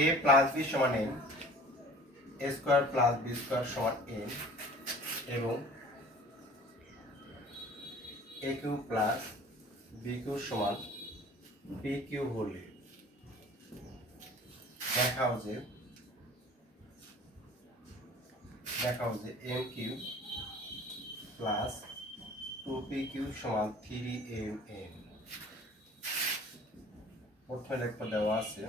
এ plus B সমান N, এ square plus B square সমান N, এবং এ কিউ প্লাস বি কিউ সমান বি কিউ হলে দেখাও যে এম কিউ প্লাস 2pq সমান 3mn। প্রথমে লেখা দেওয়া আছে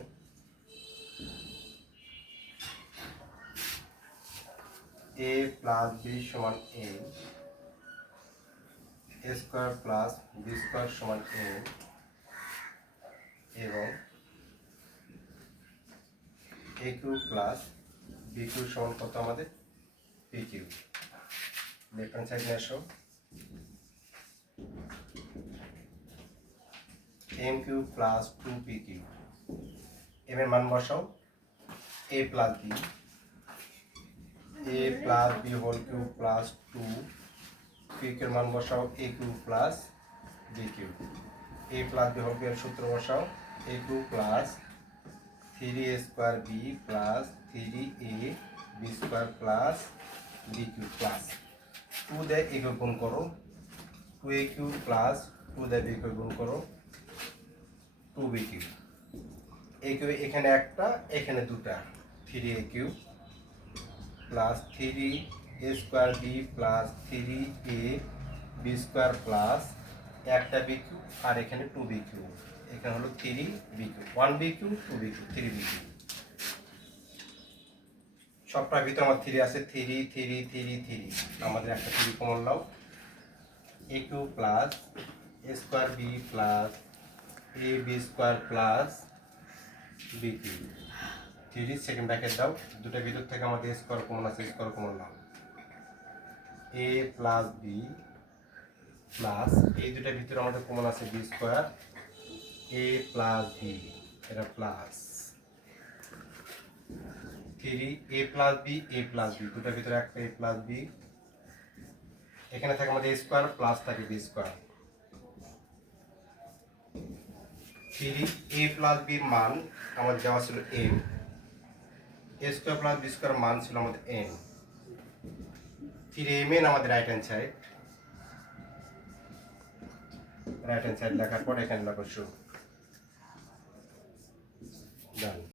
a প্লাস বি সমান n, a square plus B square সমান n, এবং a Q plus B cube সমান কত আমাদের পি কিউ। লেফট হ্যান্ড সাইডে আসো, M Q plus 2pq, M এর মান বসাও a plus b, a plus b whole q plus 2, p কিউর মান বসাও a Q plus B q, a plus b whole q এর সূত্র বসাও a Q plus 3a square B plus 3a b square plus B q plus 2 দিয়ে a Q গুণ করো, 2a Q plus 2 দিয়ে বি কিউ গুণ করো 2b Q, a Q এখানে একটা এখানে দুটা 3a q plus 3a square B plus 3a b square plus একটা বি কিউ আর এখানে 2b কিউ, এখানে হলো 3b q, 1b q 2b q 3b q. সবটার ভিতরে আমার 3 আছে, 3 3 3 3, আমাদের একটা 3 কমন নাও, a Q plus a square B plus a B square plus B cube, 3 second bracket দাও, দুটো ভিতর থেকে আমাদের স্কোয়ার কমন আছে, স্কোয়ার কমন নাও, a প্লাস বি প্লাস এই দুটার ভিতরে আমাদের কমন আছে B square, a plus B এটা প্লাস 3 a প্লাস বি দুটার ভিতরে একটা a প্লাস বি, এখানে থাকে আমাদের স্কোয়ার প্লাস থাকে বি স্কোয়ার, 3 a প্লাস বির মান আমাদের দেওয়া ছিল n, a square plus B square মান ছিল আমাদের n, 3mn আমাদের রাইট হ্যান্ড সাইড লেখার পর এখানে লেখা শুরু। Done.